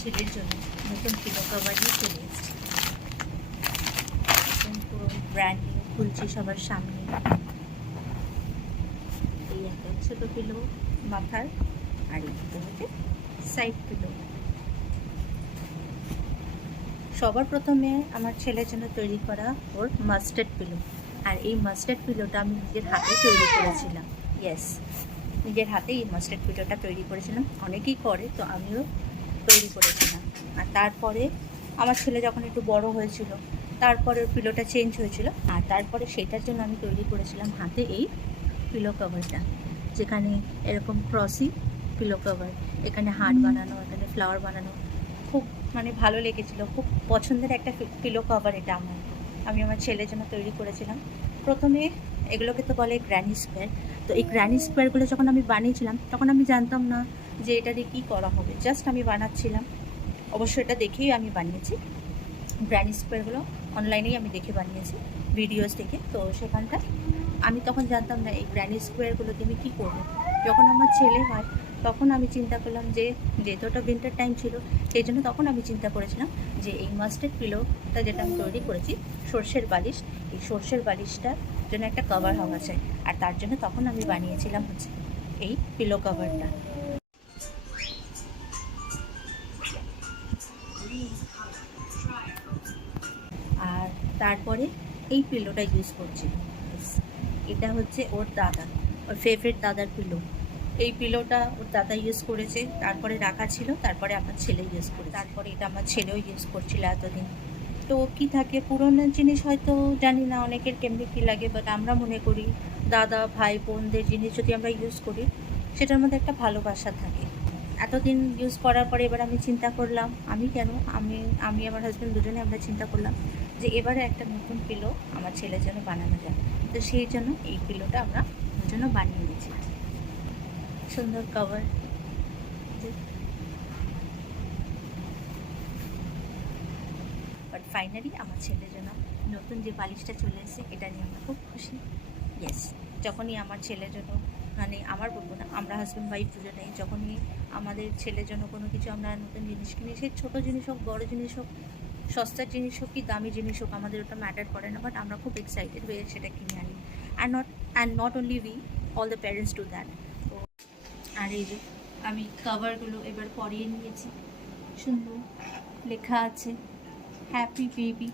ছেলের জন্য নতুন পিলো কভার নিয়ে চলে এসেছি। পুরো ব্র্যান্ড নিউ খুলছি সবার সামনে। এই একটা ছোটো পিলো মাথার, আর এই দুটো হচ্ছে সাইড পিলো। সবার প্রথমে আমার ছেলের জন্য তৈরি করা ওর মাস্টার্ড পিলো, আর এই মাস্টার্ড পিলোটা আমি নিজের হাতে তৈরি করেছিলাম। ইয়েস, নিজের হাতে এই মাস্টার্ড পিলোটা তৈরি করেছিলাম। অনেকেই করে, তো আমিও তৈরি করেছিলাম। আর তারপরে আমার ছেলে যখন একটু বড় হয়েছিল, তারপরে ওর পিলোটা চেঞ্জ হয়েছিল, আর তারপরে সেটার জন্য আমি তৈরি করেছিলাম হাতে এই পিলো কভারটা, যেখানে এরকম ক্রসি পিলো কভার, এখানে হার্ট বানানো, এখানে ফ্লাওয়ার বানানো। খুব ভালো লেগেছিলো, খুব পছন্দের একটা পিলো কভার এটা আমি আমার ছেলের জন্য তৈরি করেছিলাম। প্রথমে এগুলোকে তো বলে গ্র্যানি স্কোয়ার। তো এই গ্র্যানি স্কোয়ারগুলো যখন আমি বানিয়েছিলাম, তখন আমি জানতাম না যে এটা দিয়ে কী করা হবে, জাস্ট আমি বানাচ্ছিলাম। অবশ্যই এটা দেখেই আমি বানিয়েছি। গ্র্যানি স্কোয়ারগুলো অনলাইনেই আমি দেখে বানিয়েছি, ভিডিওস থেকে। তো সেখানটা আমি তখন জানতাম না এই গ্র্যানি স্কোয়ারগুলোকে আমি কী করবো। যখন আমার ছেলে হয়, তখন আমি চিন্তা করলাম যে যেহেতু ওটা উইন্টার টাইম ছিল, সেই জন্য তখন আমি চিন্তা করেছিলাম যে এই মাস্টার্ড পিলোটা যেটা আমি তৈরি করেছি, সর্ষের বালিশ, এই সর্ষের বালিশটার জন্য একটা কভার হওয়া চাই। আর তার জন্য তখন আমি বানিয়েছিলাম হচ্ছে এই পিলো কভারটা। আর তারপরে এই পিলোটা ইউজ করছি। এটা হচ্ছে ওর দাদা, ওর ফেভারিট দাদার পিলো। এই পিলোটা ওর দাদা ইউজ করেছে, তারপরে রাখা ছিল, তারপরে আমার ছেলে ইউজ করে, তারপরে এটা আমার ছেলেও ইউজ করছিল এতদিন। তো কি থাকে, পুরোনো জিনিস হয়তো জানি না অনেকের কেমনি কী লাগে, বাট আমরা মনে করি দাদা ভাই বোনদের জিনিস যদি আমরা ইউজ করি, সেটার মধ্যে একটা ভালোবাসা থাকে। এতদিন ইউজ করার পরে এবার আমি চিন্তা করলাম, আমি আমার হাজব্যান্ড দুজনে আমরা চিন্তা করলাম যে এবারে একটা নতুন পিলো আমার ছেলের জন্য বানানো যায়। তো সেই জন্য এই পিলোটা আমরা ওর জন্য বানিয়ে নিয়েছি। সুন্দর কভার, বাট ফাইনালি আমার ছেলের জন্য নতুন যে বালিশটা চলে এসেছে, এটা নিয়ে আমরা খুব খুশি। ইয়েস, যখনই আমার ছেলের জন্য, আমার বলবো না, আমরা হাজব্যান্ড ওয়াইফ দুজনেই যখনই আমাদের ছেলের জন্য কোনো কিছু আমরা নতুন জিনিস কিনি, সে ছোটো জিনিস হোক, বড়ো জিনিস হোক, সস্তার জিনিস হোক কি দামি জিনিস হোক, আমাদের ওটা ম্যাটার করে না, বাট আমরা খুব এক্সাইটেড হয়ে সেটা কিনে আনি। And not only we, all the parents do that. তো আর এই যে আমি কভারগুলো এবার পরিয়ে নিয়েছি, সুন্দর লেখা আছে হ্যাপি বেবি।